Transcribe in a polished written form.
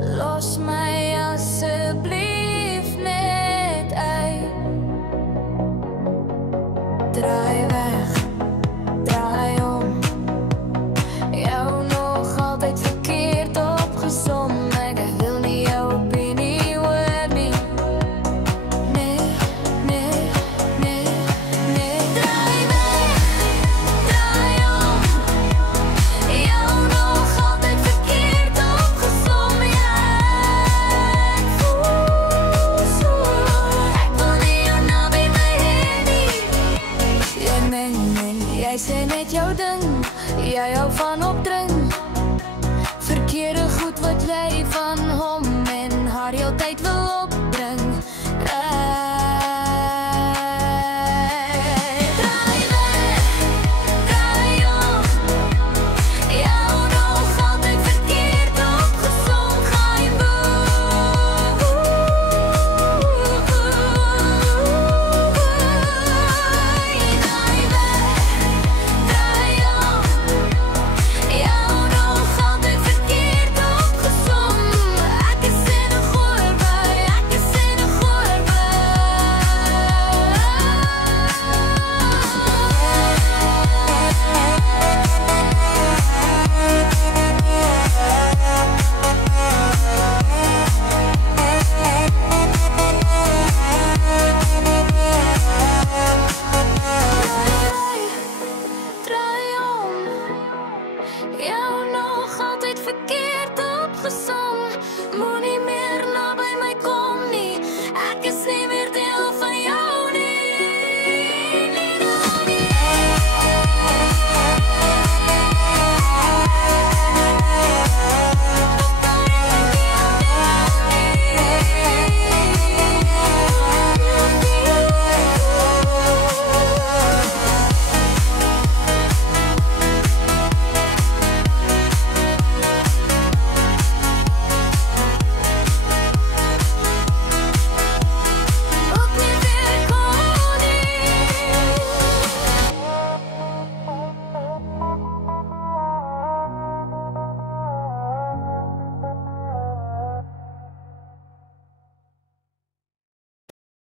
Los my asseblief net uit. Draai weg, draai om. Jou nog altyd verkeerd opgesom. Ek wil nie jou opinie hoor nie. Nee, nee, nee, nee. Draai weg, draai om. Jou nog altyd verkeerd opgesom. Ja, ek voel so. Ek wil nie jou naby my hê nie. Jy meng, jy sê net jou ding. Jy hou van opdring. Verkeerde goed wat jy van hom en haar heeltyd wil